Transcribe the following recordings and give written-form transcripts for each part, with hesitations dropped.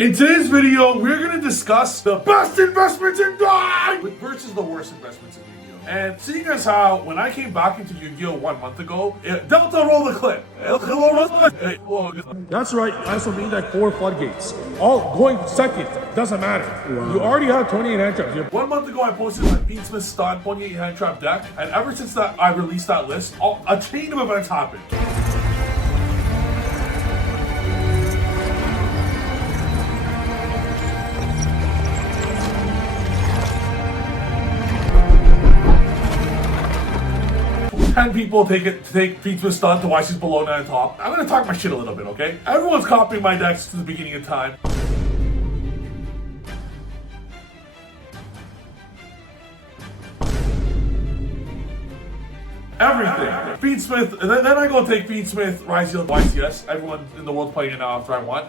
In today's video, we're going to discuss the best investments in Dai versus the worst investments in Yugioh. And seeing as how, when I came back into Yugioh 1 month ago, Delta roll the clip. That's right. I also mean that 4 floodgates. All going second. Doesn't matter. Wow. You already have 28 hand traps. 1 month ago, I posted my Fiendsmith Stun 28 hand trap deck. And ever since that, I released that list, a chain of events happened. Ten people take Fiendsmith Stun to YC's below 9 top. I'm gonna talk my shit a little bit, okay? Everyone's copying my decks to the beginning of time. Everything. Fiendsmith, and then I go take Fiendsmith, Ryzeal, YCS. Everyone in the world's playing it now after I won.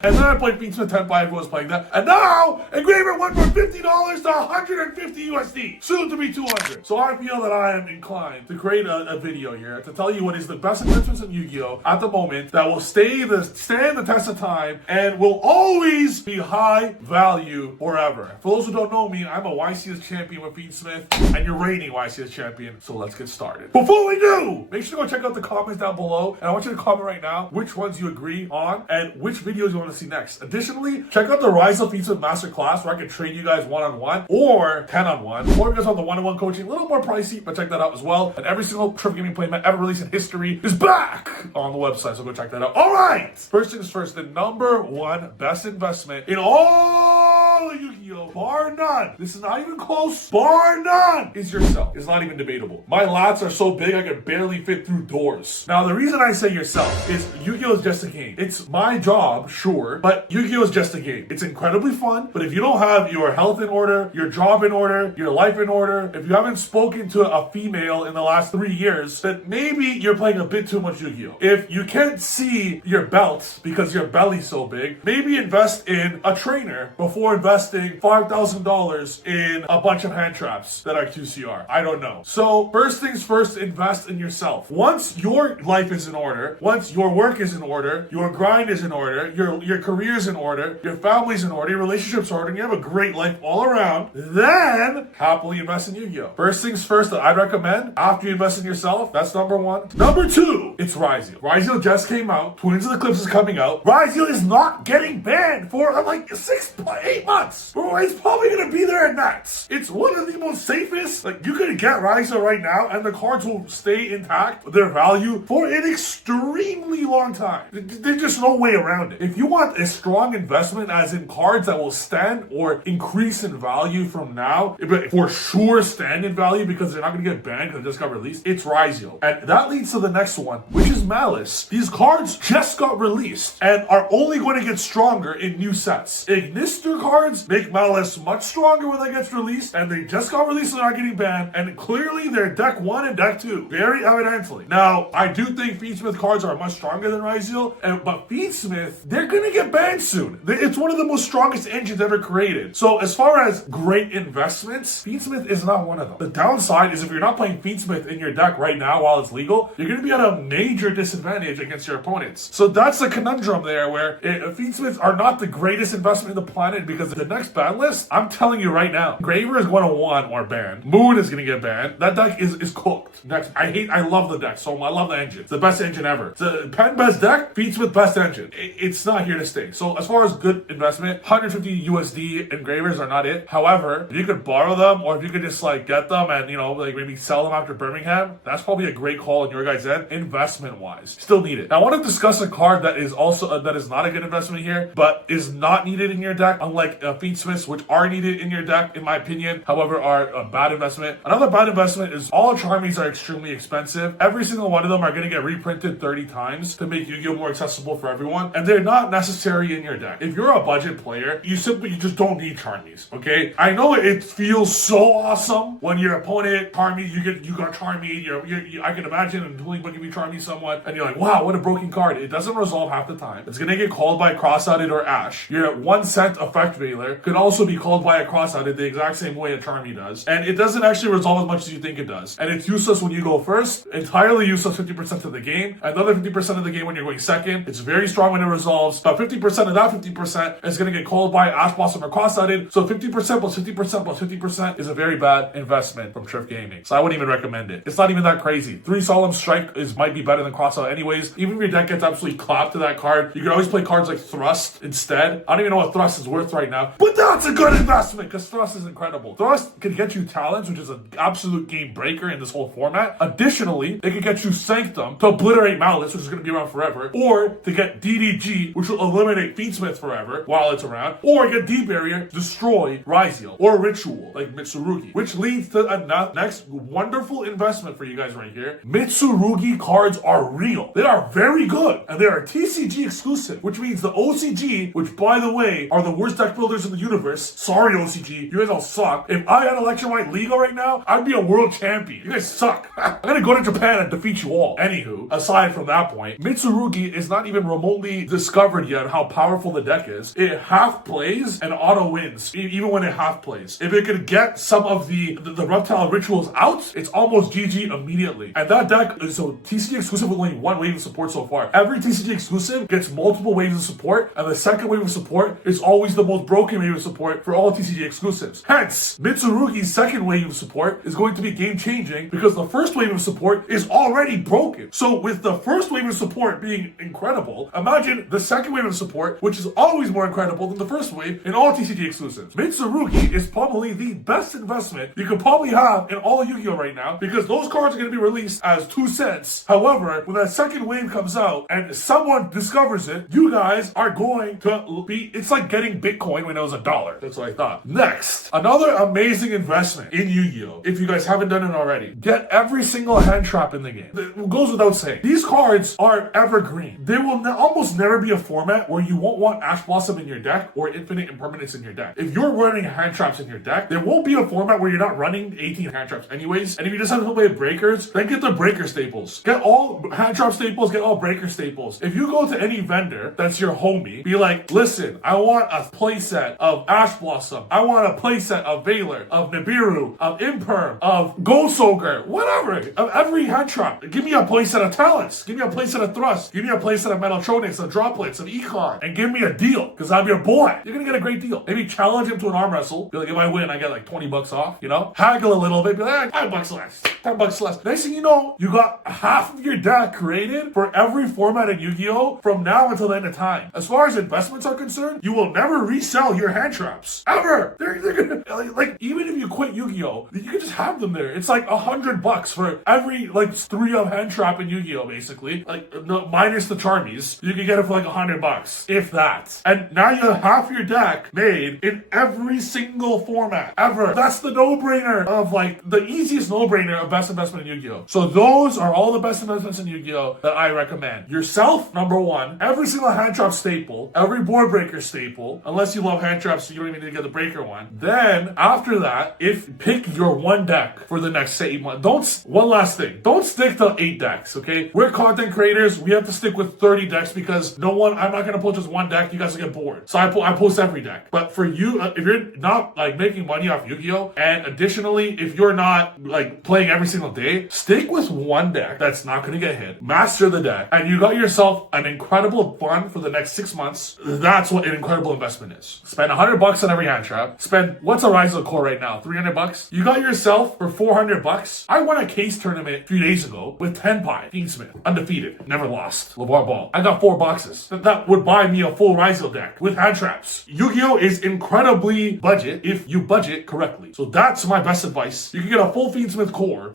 And then I played Fiendsmith 10 by everyone's playing that. And now, Engraver went from $50 to 150 USD. Soon to be 200. So I feel that I am inclined to create a video here to tell you what is the best investments in Yu-Gi-Oh! At the moment that will stand the test of time and will always be high value forever. For those who don't know me, I'm a YCS champion with Fiendsmith, and you're reigning YCS champion. So let's get started. Before we do, make sure to go check out the comments down below. And I want you to comment right now which ones you agree on and which videos you want to see next. Additionally, check out the Ryzeal Fiendsmith Masterclass where I can train you guys one-on-one or 10-on-1. Or if you guys want the one-on-one coaching, a little more pricey, but check that out as well. And every single Trif gaming playmat ever released in history is back on the website, so go check that out. All right! First things first, the #1 best investment in all of Yu-Gi-Oh! Bar none. This is not even close. Bar none is yourself. It's not even debatable. My lats are so big I can barely fit through doors. Now, the reason I say yourself is Yu-Gi-Oh! Is just a game. It's my job, sure, but Yu-Gi-Oh! Is just a game. It's incredibly fun, but if you don't have your health in order, your job in order, your life in order, if you haven't spoken to a female in the last 3 years, then maybe you're playing a bit too much Yu-Gi-Oh! If you can't see your belt because your belly's so big, maybe invest in a trainer before investing $5,000 in a bunch of hand traps that are QCR. I don't know. So first things first, invest in yourself. Once your life is in order, once your work is in order, your grind is in order, your career's in order, your family's in order, your relationships are in order, and you have a great life all around, then happily invest in Yu-Gi-Oh! First things first that I'd recommend after you invest in yourself, that's #1. #2, it's Ryzeal. Ryzeal just came out. Twins of the Eclipse is coming out. Ryzeal is not getting banned for like 8 months. Bro, it's probably gonna be there at next. It's one of the most safest. Like, you could get Ryzeal right now and the cards will stay intact, their value, for an extremely long time. There's just no way around it. If you want a strong investment, as in cards that will stand or increase in value from now, but for sure stand in value because they're not going to get banned because it just got released, it's Ryzeal. And that leads to the next one, which is Maliss. These cards just got released and are only going to get stronger in new sets. Ignister cards make Maliss much stronger when that gets released, and they just got released and are getting banned, and clearly they're deck 1 and deck 2, very evidently. Now, I do think Fiendsmith cards are much stronger than Ryzeal, but Fiendsmith, they're going to get banned soon. It's one of the most strongest engines ever created. So as far as great investments, Fiendsmith is not one of them. The downside is if you're not playing Fiendsmith in your deck right now while it's legal, you're going to be at a major disadvantage against your opponents. So that's the conundrum there, where Fiendsmiths are not the greatest investment in the planet, because the next ban list, I'm telling you right now, Graver is going to want or banned. Moon is going to get banned. That deck is cooked. Next, I love the deck, so I love the engine. It's the best engine ever. It's a pen best deck, Fiendsmith best engine. It's not here to stay. So as far as good investment, 150 USD engravers are not it. However, if you could borrow them, or if you could just like get them and, you know, like maybe sell them after Birmingham, that's probably a great call on your guys' end, investment wise. Still need it. Now, I want to discuss a card that is also that is not a good investment here, but is not needed in your deck, unlike Fiendsmiths, which are needed in your deck, in my opinion, however, are a bad investment. Another bad investment is all Charmies are extremely expensive. Every single one of them are going to get reprinted 30 times to make Yu-Gi-Oh! More accessible for everyone, and they're not necessary in your deck. If you're a budget player, you just don't need Charmies, okay? I know it feels so awesome when your opponent Charmies, you got Charmy, I can imagine a dueling book if you Charmy someone, and you're like, wow, what a broken card. It doesn't resolve half the time. It's gonna get called by Cross-Outed or Ash. Your 1 cent effect rate Valor can also be called by a cross-outed the exact same way a Charmy does. And it doesn't actually resolve as much as you think it does. And it's useless when you go first, entirely useless 50% of the game, another 50% of the game when you're going second. It's very strong when it resolves, but 50% of that 50% is going to get called by Ash Blossom or cross-outed. So 50% plus 50% plus 50% is a very bad investment from Trif Gaming. So I wouldn't even recommend it. It's not even that crazy. 3 Solemn Strike might be better than cross-out anyways. Even if your deck gets absolutely clapped to that card, you can always play cards like Thrust instead. I don't even know what Thrust is worth right now, but that's a good investment because Thrust is incredible. Thrust can get you Talons, which is an absolute game breaker in this whole format. Additionally, it can get you Sanctum to obliterate Maliss, which is going to be around forever, or to get DDG, which will eliminate Fiendsmith forever while it's around, or get D-Barrier to destroy Ryzeal, or Ritual, like Mitsurugi, which leads to a next wonderful investment for you guys right here. Mitsurugi cards are real. They are very good, and they are TCG exclusive, which means the OCG, which by the way are the worst deck builders in the universe. Sorry OCG, you guys all suck. If I had Electron Liga right now, I'd be a world champion. You guys suck. I'm gonna go to Japan and defeat you all. Anywho, aside from that point, Mitsurugi is not even remotely discovered yet how powerful the deck is. It half plays and auto wins, even when it half plays. If it could get some of the reptile rituals out, it's almost GG immediately. And that deck is so TCG exclusive with only 1 wave of support so far. Every TCG exclusive gets multiple waves of support, and the second wave of support is always the most broken wave of support for all TCG exclusives. Hence, Mitsurugi's second wave of support is going to be game changing because the first wave of support is already broken. So with the first wave of support being incredible, imagine the second wave of support, which is always more incredible than the first wave in all TCG exclusives. Mitsurugi is probably the best investment you could probably have in all of Yu-Gi-Oh right now because those cards are going to be released as 2 cents. However, when that second wave comes out and someone discovers it, you guys are going to be, it's like getting Bitcoin when it was $1. That's what I thought. Next, another amazing investment in Yu-Gi-Oh. If you guys haven't done it already, get every single hand trap in the game. It goes without saying. These cards are evergreen. There will almost never be a format where you won't want Ash Blossom in your deck or Infinite Impermanence in your deck. If you're running hand traps in your deck, there won't be a format where you're not running 18 hand traps anyways. And if you just have to play breakers, then get the breaker staples. Get all hand trap staples, get all breaker staples. If you go to any vendor that's your homie, be like, listen, I want a playset of Ash Blossom. I want a playset of Valor, of Nibiru, of Imperm, of Gold Soaker, whatever. Of every hand trap. Give me a playset of Talents. Give me a playset of Thrust. Give me a playset of Metaltronics, of Droplets, of Econ. And give me a deal. Because I'm your boy. You're gonna get a great deal. Maybe challenge him to an arm wrestle. Be like, if I win, I get like $20 off, you know? Haggle a little bit. Be like, $5 less. $10 less. Next thing you know, you got half of your deck created for every format in Yu-Gi-Oh! From now until the end of time. As far as investments are concerned, you will never resell your hand traps. Ever! They're gonna, like, even if you quit Yu-Gi-Oh! You can just have them there. It's like $100 for every, like, 3 of hand trap in Yu-Gi-Oh! Basically. Like, no, minus the Charmies. You can get it for like $100. If that. And now you have half your deck made in every single format. Ever. That's the no-brainer of, like, the easiest no-brainer of best investment in Yu-Gi-Oh! So those are all the best investments in Yu-Gi-Oh! That I recommend. Yourself, number 1. Every single hand trap staple. Every board breaker staple. Unless you love hand traps, so you don't even need to get the breaker one. Then, after that, pick your 1 deck for the next 8 months. One last thing. Don't stick to 8 decks, okay? We're content creators. We have to stick with 30 decks because I'm not going to post just 1 deck. You guys will get bored. So I post every deck. But for you, if you're not, like, making money off Yu-Gi-Oh! And additionally, if you're not, like, playing every single day, stick with 1 deck that's not going to get hit. Master the deck. And you got yourself an incredible fund for the next 6 months. That's what an incredible investment is. Spend $100 on every hand trap. Spend, what's a Ryzeal core right now? $300? You got yourself for $400. I won a case tournament a few days ago with 10 pie. Fiendsmith. Undefeated. Never lost. LeVar Ball. I got 4 boxes. That would buy me a full Ryzeal deck with hand traps. Yu-Gi-Oh! Is incredibly budget if you budget correctly. So that's my best advice. You can get a full Fiendsmith core.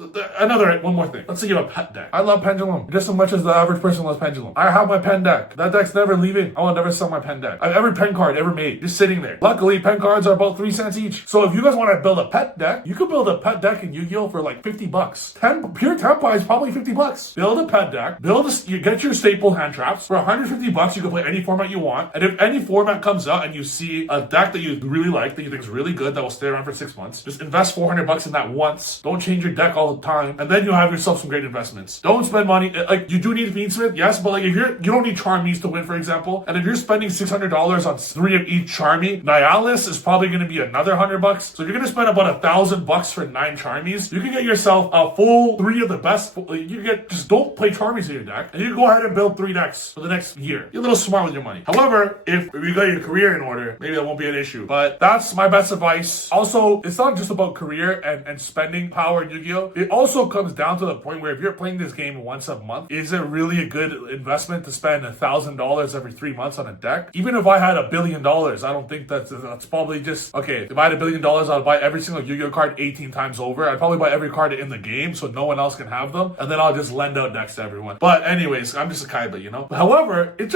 One more thing. Let's say you have a pet deck. I love Pendulum just as much as the average person loves Pendulum. I have my pen deck. That deck's never leaving. I will never sell my pen deck. I have every pen card ever made just sitting there. Luckily, pen cards are about 3 cents each. So if you guys want to build a pet deck, you could build a pet deck in Yu-Gi-Oh! For like $50. Pure 10 pie is probably $50. Build a pet deck. You get your staple hand traps. For $150, you can play any format you want. And if any format comes out and you see a deck that you really like, that you think is really good, that will stay around for 6 months, just invest $400 in that once. Don't change your deck all the time. And then you'll have yourself some great investments. Don't spend money. Like, you do need Fiendsmith, yes, but like if you don't need Charmies to win, for example, and if you're spending $600 on 3 of each Charmy. Nihilus is probably going to be another $100. So if you're going to spend about $1,000 for 9 Charmies, you can get yourself a full 3 of the best. Just don't play Charmies in your deck, and you can go ahead and build 3 decks for the next year. You're a little smart with your money. However, if you got your career in order, maybe that won't be an issue. But that's my best advice. Also, it's not just about career and spending power in Yu-Gi-Oh! It also comes down to the point where if you're playing this game once a month, is it really a good investment to spend $1,000 every 3 months on a deck? Even if I had $1 billion, I don't think that's probably just okay. If I had $1 billion, I'd buy every single Yu-Gi-Oh card 18 times over. I'd probably buy every card in the game so no one else can have them, and then I'll just lend out decks to everyone. But anyways, I'm just a Kaiba, you know. However, it's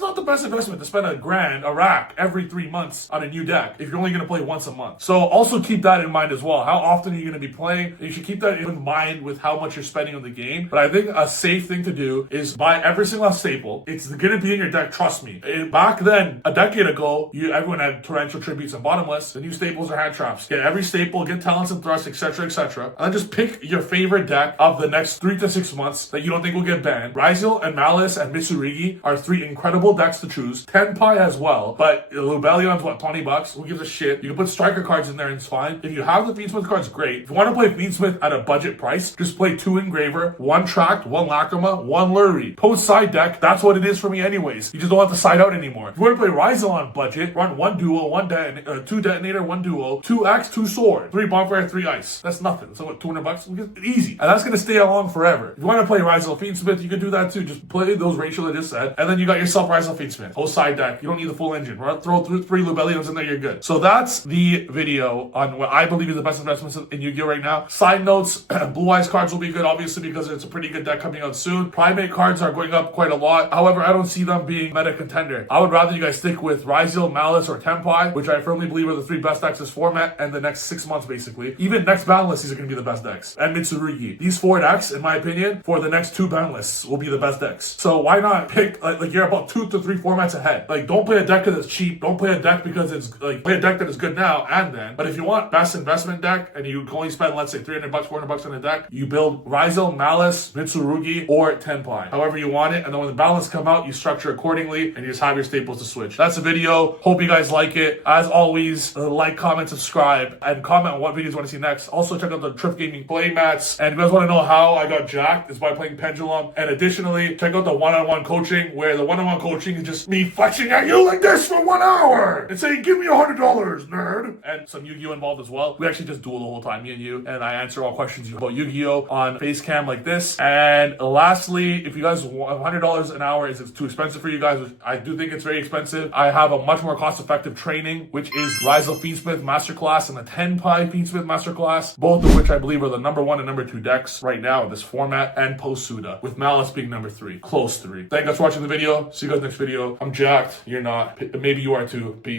not the best investment to spend a rack every 3 months on a new deck if you're only going to play once a month. So also keep that in mind as well. How often are you going to be playing? You should keep that in mind with how much you're spending on the game. But I think a safe thing to do is buy every single staple. It's going to be in your deck, trust me. Back then, a decade ago, everyone had torrential tributes and bottomless. The new staples are hand traps. Get every staple, get talents and thrusts, etc., etc. And then just pick your favorite deck of the next 3 to 6 months that you don't think will get banned. Ryzeal and Maliss and Mitsurugi are 3 incredible decks to choose. Tenpai as well, but Lubellion's what, $20? Who gives a shit? You can put striker cards in there and it's fine. If you have the Fiendsmith cards, great. If you want to play Fiendsmith at a budget price, just play 2 Engraver, 1 Tract, 1 Lacrima, 1 Lurie. Post side deck, that's what it is for me anyways. You just don't have to side out anymore. If you want to play Ryzeal on budget, run 1 duo, 2 detonator, 1 duo, 2 axe, 2 sword, 3 bonfire, 3 ice. That's nothing. So what, $200? Easy. And that's going to stay along forever. If you want to play Ryzeal Fiendsmith, you can do that too. Just play those ratio I just said, and then you got yourself Ryzeal Fiendsmith. Whole side deck. You don't need the full engine. Throw 3 Lubellions in there, you're good. So that's the video on what I believe is the best investments in Yu-Gi-Oh! Right now. Side notes, Blue Eyes cards will be good, obviously, because it's a pretty good deck coming out soon. Primate cards are going up quite a lot. However, I don't see them being meta contender. I would rather you guys stick with Ryzeal, Maliss, or Tenpai, which I firmly believe are the 3 best decks this format, and the next 6 months, basically. Even next ban lists, these are going to be the best decks. And Mitsurugi. These 4 decks, in my opinion, for the next 2 ban lists, will be the best decks. So why not pick, like you're about 2 to 3 formats ahead. Like, don't play a deck because it's cheap. Don't play a deck because it's, play a deck that is good now and then. But if you want best investment deck, and you can only spend, let's say, $300, $400 on a deck, you build Ryzeal, Maliss, Mitsurugi, or Tenpai. However you want it, and then when the balance come out, you structure accordingly, and you just have your staples to switch. That's the video. Hope you guys like it. As always, like, comment, subscribe, and comment on what videos you want to see next. Also, check out the Trif Gaming play mats. And if you guys want to know how I got jacked, it's by playing Pendulum. And additionally, check out the one-on-one coaching, where the one-on-one coaching is just me flexing at you like this for 1 hour and saying, give me $100, nerd. And some Yu-Gi-Oh! Involved as well. We actually just duel the whole time, me and you, and I answer all questions about Yu-Gi-Oh! On face cam like this. And lastly, if you guys want $100 an hour is too expensive for you guys, which I do think it's very expensive, I have a much more cost-effective training, which is Ryzeal Fiendsmith Masterclass and the Tenpai Fiendsmith Masterclass, both of which I believe are the number 1 and number 2 decks right now in this format, and post Suda, with Maliss being number 3, close 3. Thank you guys for watching the video. See you guys next video. I'm jacked. You're not. Maybe you are too. Peace.